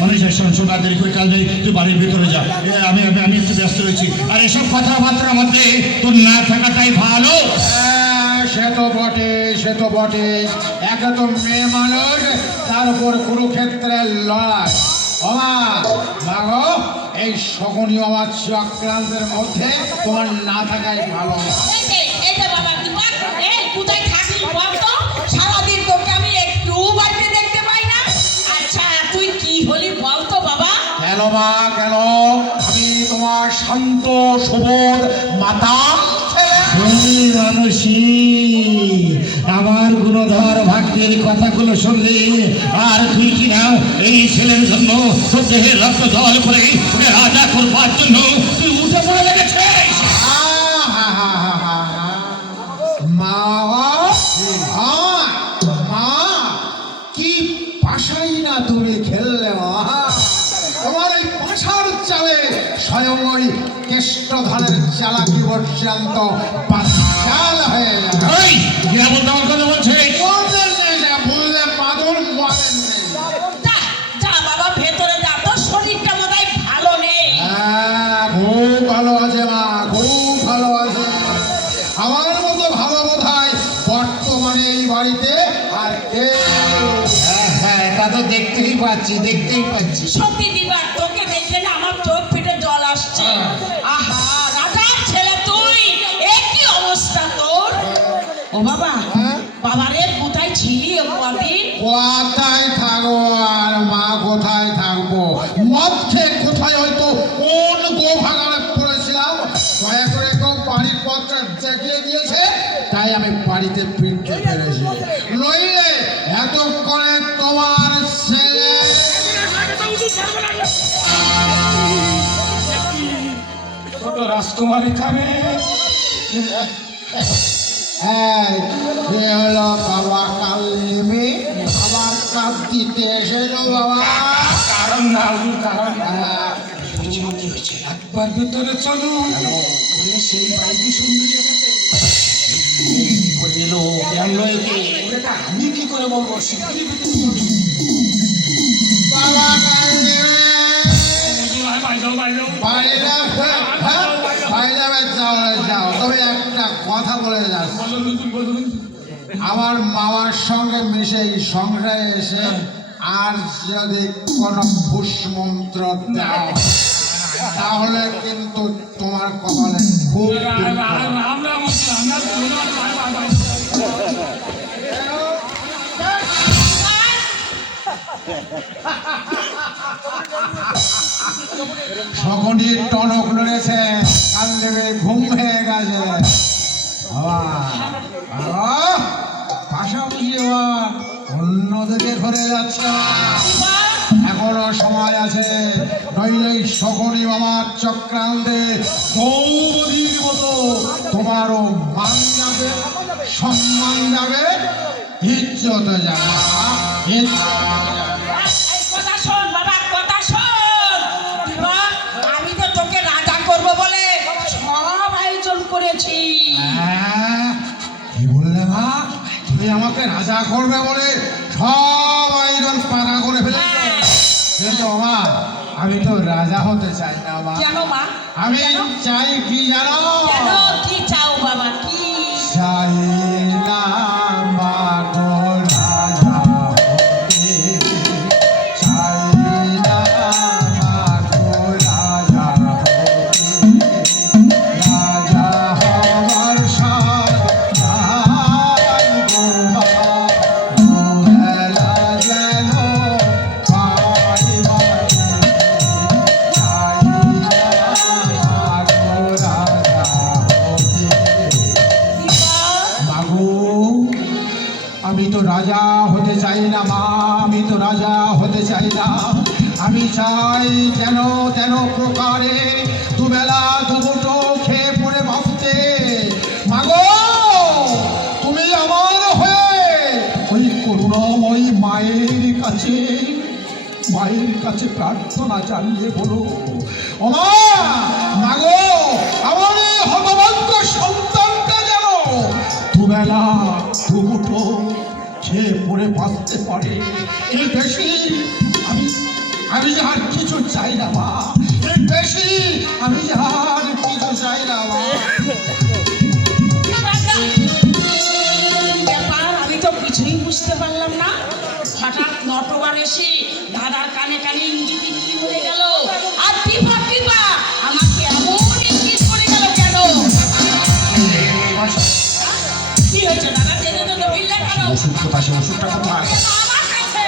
মানুষের শোনা দেরি করে কাল নেই, তুই বাড়ির ভিতরে যা। আমি একটু ব্যস্ত রয়েছি। আর এসব কথাবার্তার মধ্যে তোর না থাকাটাই ভালো। সে তো বটে। একে তো মেয়ে মানুষ, তার উপর কুরুক্ষেত্রের লড়াই। এই শকুনি আমার চক্রান্তের মধ্যে তোমার না থাকাই ভালো। সারাদিন তোকে আমি একটু বাড়িতে দেখতে পাই না। আচ্ছা তুই কি হলি বলতো বাবা? কেন মা কেন? আমি তোমার শান্ত সুবোধ মাতা মানুষই আমার গুণধর ভাগ্যের কথাগুলো শুনলি, আর তুই কিনা এই ছেলের জন্য তোর দেহের রক্ত জল করে ওকে রাজা করবার জন্য তুই উঠে পড়ে লেগেছিস। কি পাশাই না তুমি খেললে মা। তোমার এই পাশার চালে স্বয়ং ওই কেষ্টধনের চালাকি পর্যন্ত পাঁচাল হয়ে যাবে। কথা বলছে বললে মাদুর বলেন বাবা ভেতরে যা, তোর শরীরটা বোধহয় ভালো নেই। খুব ভালো আছে মা, খুব ভালো আছে। আমার মতো ভালো বোধহয় বর্তমানে এই বাড়িতে আর কেউ। হ্যাঁ, তা তো দেখতেই পাচ্ছি। সত্যি দিবা, তোকে দেখে না আমার চোখ ফেটে জল আসছে। আহা রাজার ছেলে তুই, একই অবস্থা তোর। ও বাবা, বাবারে কোথায় ছিলি কদিন? কোথায় থাকবো আর মা, কোথায় থাকবো? মদ খেয়ে কোথায় হয়তো কোন গোভাগানে পড়েছিলাম। দয়া করে কেউ বাড়ির পথটা দেখিয়ে দিয়েছে, তাই আমি বাড়িতে ফিরতে পেরেছি। নইলে এতক্ষণে তোমার ছেলে ছোট রাজকুমারী খাবে। হলো বাবা কালিমি, আবার কাপ দিতে এসেছো বাবা। কারণ না, কারণ একবার ভিতরে চলুন, সেই বাড়িতে সুন্দরী এসেছে। আমি কি করে বলবো? বাবা কালিমি যাও, তবে একটা কথা বলে যাচ্ছি। আমার মামার সঙ্গে মিশে এই সংসারে এসে আর যদি কোনো ফুস মন্ত্র দাও, তাহলে কিন্তু তোমার কপালে খুব শকুনির টনক লড়েছে, কান দেবে ঘুম হয়ে গেছে। পাশাপাশি অন্যদিকে ঘুরে যাচ্ছে। এখনো সময় আছে, নইলে শকুনি মামার চক্রান্তে দ্রৌপদীর মতো তোমারও মান যাবে, সম্মান যাবে, ইজ্জত যাবে। কথা শোন বাবা, কথা শোন। আমি তো তোকে রাজা করব বলে সব আয়োজন করেছি। কি বললে মা? তুমি আমাকে রাজা করবে বলে সব আয়োজন পাকা করে ফেলেছ। কিন্তু মা, আমি তো রাজা হতে চাই না মা। কেন মা? আমি চাই কি জানো? কেন? কি চাও বাবা? কি চাই না মা গো রাজা হতে, চাই না মা গো রাজা হতে, রাজা হবার সাথ নাই গো মা, দুবেলা যেন পাইবারে, চাই না মা গো রাজা হতে। মাগো, আমি তো রাজা হতে চাই না মা, আমি তো রাজা হতে চাই না। আমি চাই যেন তেন প্রকারে দুবেলা দুমুঠো খেয়ে পড়ে ভাবতে। মাগো, তুমি আমার হয়ে ওই করুণাময়ী মায়ের কাছে প্রার্থনা জানিয়ে বলো, ও মা, মাগো, আমার এই হতভাগ্য সন্তানটা যেন দুবেলা দুমুঠো খেয়ে পড়ে বাঁচতে পারে। এর বেশি চাই না মা, এর বেশি আমি আর কিছু চাই না মা। ব্যাপার আমি তো কিছুই বুঝতে পারলাম না। হঠাৎ নটবার এসে দাদার কানে কানে ইঙ্গিত ইঙ্গিত হয়ে গেল, আর টিপা টিপা আমাকে এমন ইঙ্গিত করে গেল কেন? কি হয়েছে দাদা? যেতে তো বললে কেন? ওষুধ কোথায়? সে ওষুধটা কোথায়? আমার কাছে।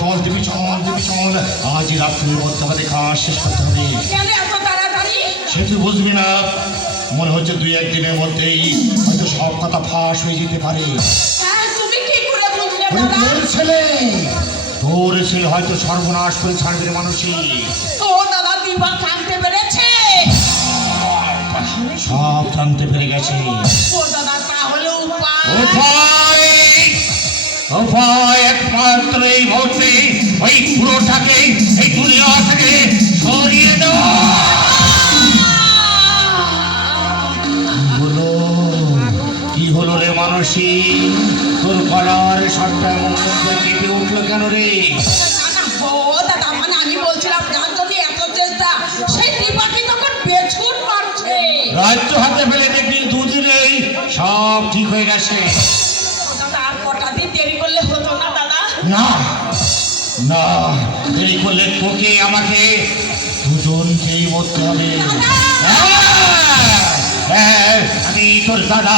চল দেবী, চল। আজ রাত্রির মধ্যে আমাদের খাওয়া শেষ করতে হবে। কেন এত তাড়াতাড়ি? সে তুই বুঝবি না, মনে হচ্ছে 2-1 দিনের মধ্যেই হয়তো সব কথা ফাঁস হয়ে যেতে পারে। হ্যাঁ, তুমি কি করে বুঝলে ওরে দাদা? তোর ছেলে হয়তো সর্বনাশ করে ছাড়বে রে মানুষই। ও দাদা, দিবা জানতে পেরেছে? সব জানতে পেরে গেছে। ও দাদা, তাহলে উপায়? উপায় একমাত্র এই মুহূর্তে ওই পুরোটাকে এই দুনিয়া থেকে সরিয়ে দেওয়া। কি হলো রে মানসী, তোর গলার সাতটা কেটে উঠলো কেন রে? ও দাদা, মানে আমি বলছিলাম যার যদি এত চেষ্টা, সেই দিবাকে তখন পেছন মারছে। রাজ্য হাতে ফেলে দেখবি 2 দিনেই সব ঠিক হয়ে গেছে। দাদা, আর কটা দিন দেরি করলে হতো না দাদা? না না, দেরি করলে তোকে আমাকে দুজনকেই মরতে হবে। হ্যাঁ, আমি তোর দাদা,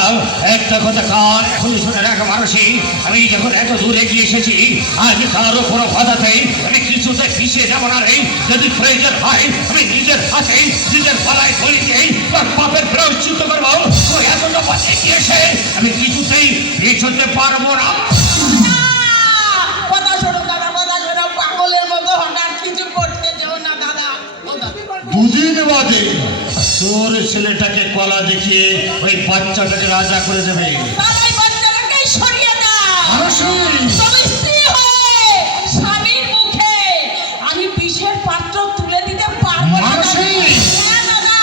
একটা কথা কান খুলে শুনে রাখ মানসী, আমি যখন এত দূরে গিয়ে এসেছি, আজ কারো কোনো কথাতেই আমি কিছুতে পিছিয়ে যাবো না রে। যদি প্রয়োজন হয় আমি নিজের হাতে নিজের গলায় ধরিতেই তোর পাপের প্রায়শ্চিত্ত করবো। তো এতটা পথে গিয়েছে আমি কিছুতেই পিছতে পারবো না। কথা শোনো দাদা, কথা শোনো, পাগলের মতো হঠাৎ কিছু করতে যেও না দাদা। ও দাদা, 2 দিন বাদে তোর ছেলেটাকে কলা দেখিয়ে ওই বাচ্চাটাকে রাজা করে দেবে। তারাই বাচ্চাটাকে সরিয়ে দাও। মানসী, তবে স্ত্রী হয়ে স্বামীর মুখে আমি বিষের পাত্র তুলে দিতে পারবো না মানসী! হ্যাঁ দাদা,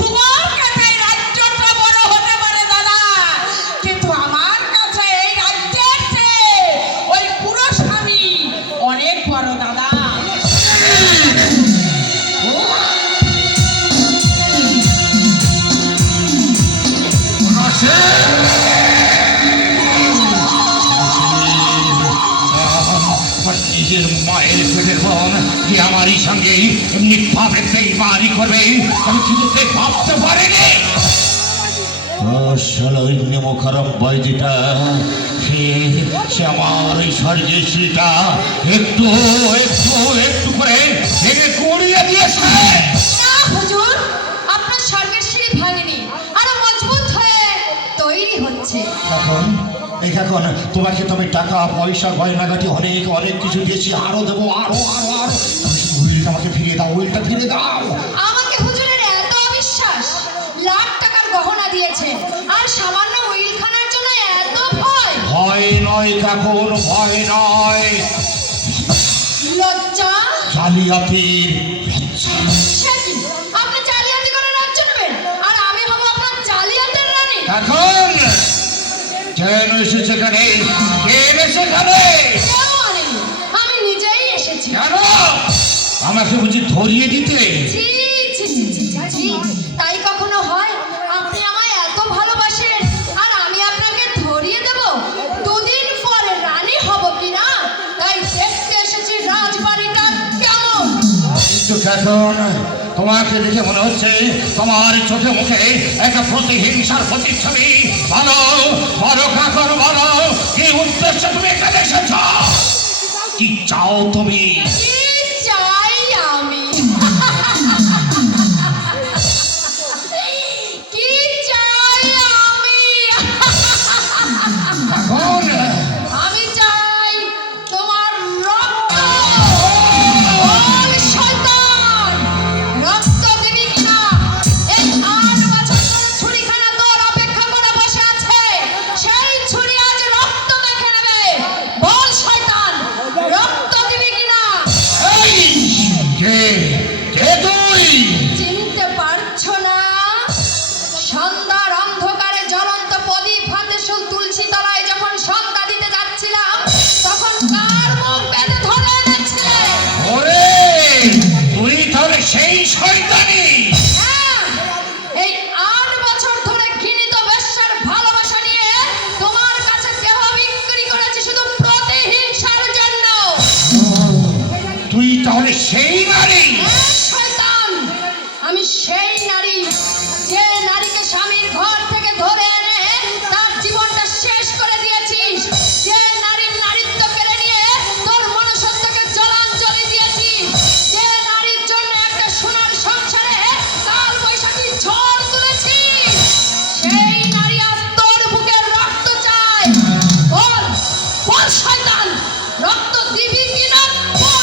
তোমার কাছে এই রাজ্যটা বড় হতে পারে দাদা, কিন্তু আমার কাছে এই রাজ্যের চেয়ে ওই পুরো স্বামী অনেক বড় দাদা। আমার নিজের মায়ের পেটের বোন যে আমারই সঙ্গে এমনি ভাবে বেইমানি করবে আমি কিছুতে ভাবতে পারিনি। খারাপ বয়জিটা সে আমার ওই স্বর্গেশীটা একটু একটু একটু করে ভেঙে গড়িয়ে দিয়েছে। না হুজুর, আপনার স্বর্গের সিঁড়ি ভাঙেনি, আরো মজবুত হয়ে তৈরি হচ্ছে। এখন তোমাকে তো আমি টাকা পয়সা গয়নাগাটি অনেক অনেক কিছু দিয়েছি, আরো দেবো, আরো আরো আরো। উইলটা আমাকে ফিরিয়ে দাও, উইলটা ফিরিয়ে দাও। আমাকে হুজুরের এত অবিশ্বাস, লাখ টাকার গহনা দিয়েছে, আর সামান্য উইলখানার জন্য এত ভয়। ভয় নয় কাকুন, ভয় নয়, লজ্জা? জালিয়াতির সে কি, আপনি জালিয়াতি করে রাজ্য নেবেন, আর আমি হব আপনার জালিয়াতের রানী? এখন কেন এসেছে এখানে? কে এসেছে এখানে? কেউ আনেনি, আমি নিজেই এসেছি। কেন আমাকে বুঝি ধরিয়ে দিতে? ছি ছি ছি ছি ছি ছি, তাই কখনো হয়? আপনি আমায় এত ভালোবাসেন, আর আমি আপনাকে ধরিয়ে দেব? 2 দিন পরে রানী হব কিনা, তাই দেখতে এসেছি রাজবাড়িটা কেমন। কিন্তু এখন তোমাকে দেখে মনে হচ্ছে তোমার চোখে মুখে একটা প্রতিহিংসার প্রতিচ্ছবি। বলো বলো কাকর, বলো কি উদ্দেশ্যে তুমি এখানে এসেছ? কি চাও তুমি? কি চাই আমি? কি চাই আমি? এখন আমি চাই তোমার রক্ত। ওই শয়তান, রক্ত দিবি কিনা? এই 8 বছর ধরে ছুরিখানা তোর অপেক্ষা করে বসে আছে, সেই ছুরি আজ রক্ত মেখে নেবে। বল শয়তান, রক্ত দিবি কিনা? সেই নারী? শয়তান, আমি সেই নারী যে নারীকে স্বামীর ঘর থেকে ধরে এনে তার জীবনটা শেষ করে দিয়েছিস, যে নারীর নারীত্ব কেড়ে নিয়ে তোর মনুষ্যত্বকে জলাঞ্জলি দিয়েছিস, যে নারীর জন্য একটা সোনার সংসারে কাল বৈশাখী ঝড় তুলেছিস, সেই নারী আজ তোর বুকের রক্ত চায়। বল বল শয়তান, রক্ত দিবি কিনা বল।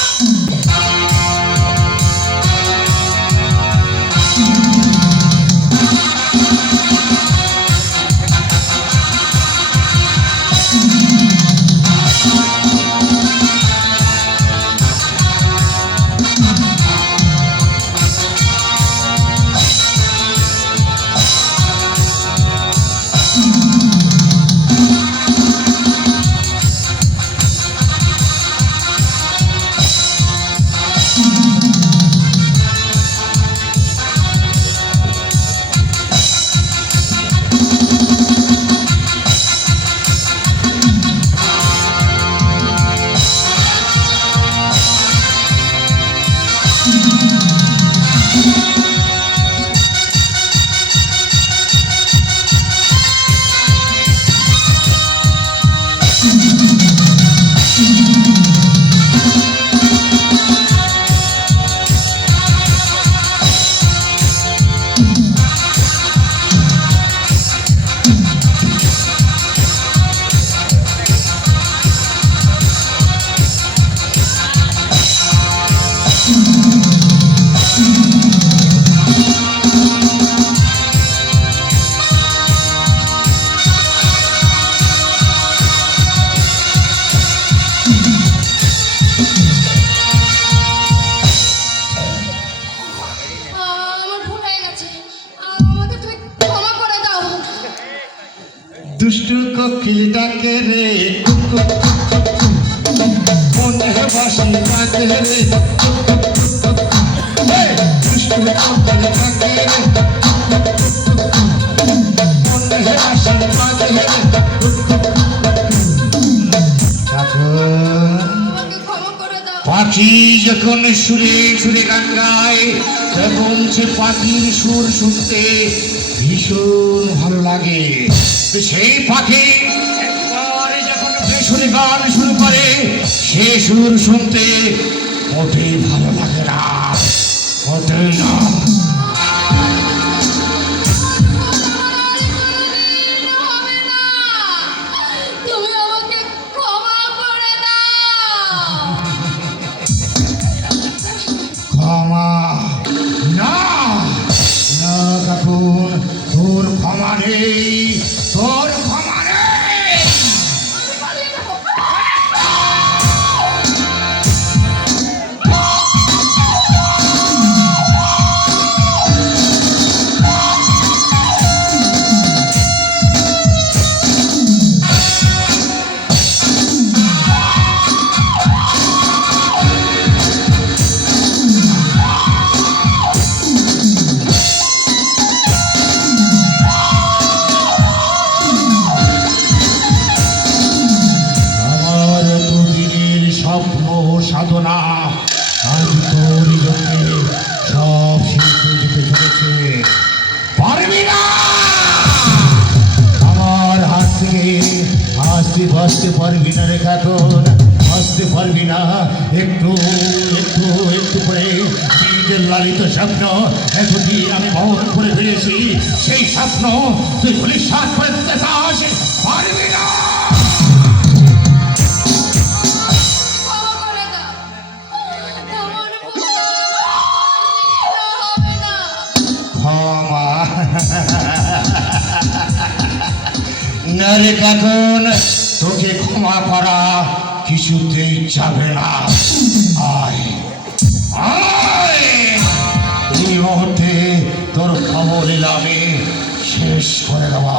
আমার ভুল হয়ে গেছে, আমাকে তুমি ক্ষমা করে দাও। দুষ্টু কোকিলটাকে রে মনে বাসি ডাকে রে, দুষ্টু কোকিলটাকে রে মনে বাসি ডাকে রে। আমাকে ক্ষমা করে দাও। পাখি যখন সুরে সুরে গান গায় তখন সে পাখির সুর শুনতে ভীষণ ভালো লাগে। তো সেই পাখি একবার যখন সুরে গান শুরু করে সে সুর শুনতে মোটেই ভালো লাগে না, মোটেই না। হবে না, তুমি আমাকে ক্ষমা করে দাও। ক্ষমা না, না কাকুন, তোর ক্ষমা নেই, তোর ক্ষমা নেই। আমার দুদিনের স্বপ্ন সাধনা আজ তোর জন্যে সব শেষ হয়ে যেতে চলেছে। পারবি না, আমার হাত থেকে আসতে বাঁচতে পারবি না রে কাকুন, আসতে পারবি না। একটু একটু একটু করে নিজের লালিত স্বপ্ন এতদিন আমি বহন করে ফিরেছি, সেই স্বপ্ন তুই পুলিশ সাত করে দিতে চাস, পারবি না। ক্ষমা করে দাও। আমার ভুল হবে না। ক্ষমা না রে কাকুন, তোকে ক্ষমা করা কিছুতেই যাবে না। আয় আয়, এই মুহূর্তে তোর খবর এলামে শেষ করে দেওয়া।